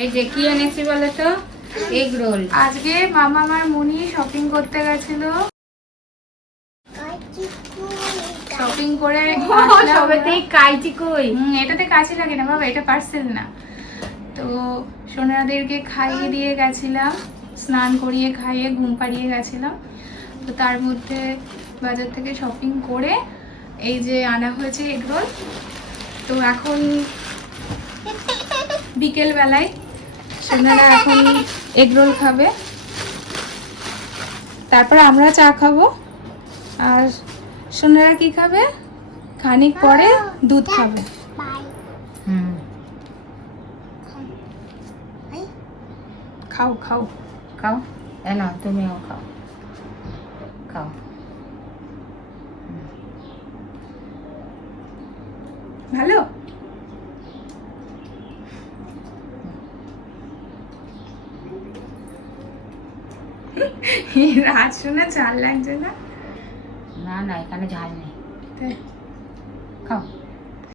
এই যে কি এনেছি বলো তো, এগ রোল। আজকে মামা আমার মুনি শপিং করতে গেছিল, শপিং করে সবেতেই কাইচি কই। এটাতে কাঁচি লাগে না বাবা, এটা পার্সেল না। তো সোনাদেরকে খাইয়ে দিয়ে গেছিলাম, স্নান করিয়ে খাইয়ে ঘুম পাড়িয়ে গেছিলাম। তো তার মধ্যে বাজার থেকে শপিং করে এই যে আনা হয়েছে এগ রোল। তো এখন বিকেল বেলায় সোনারা এখন এগ রোল খাবে, তারপর আমরা চা খাবো। আর সোনারা কি খাবে? খানিক পরে দুধ খাবে। খাও খাও খাও, এ না তুমিও খাও, খাও। ভালো। রাত শুনে ঝাল লাগছে না? না না, এখানে ঝাল নেই, তাই? খাও।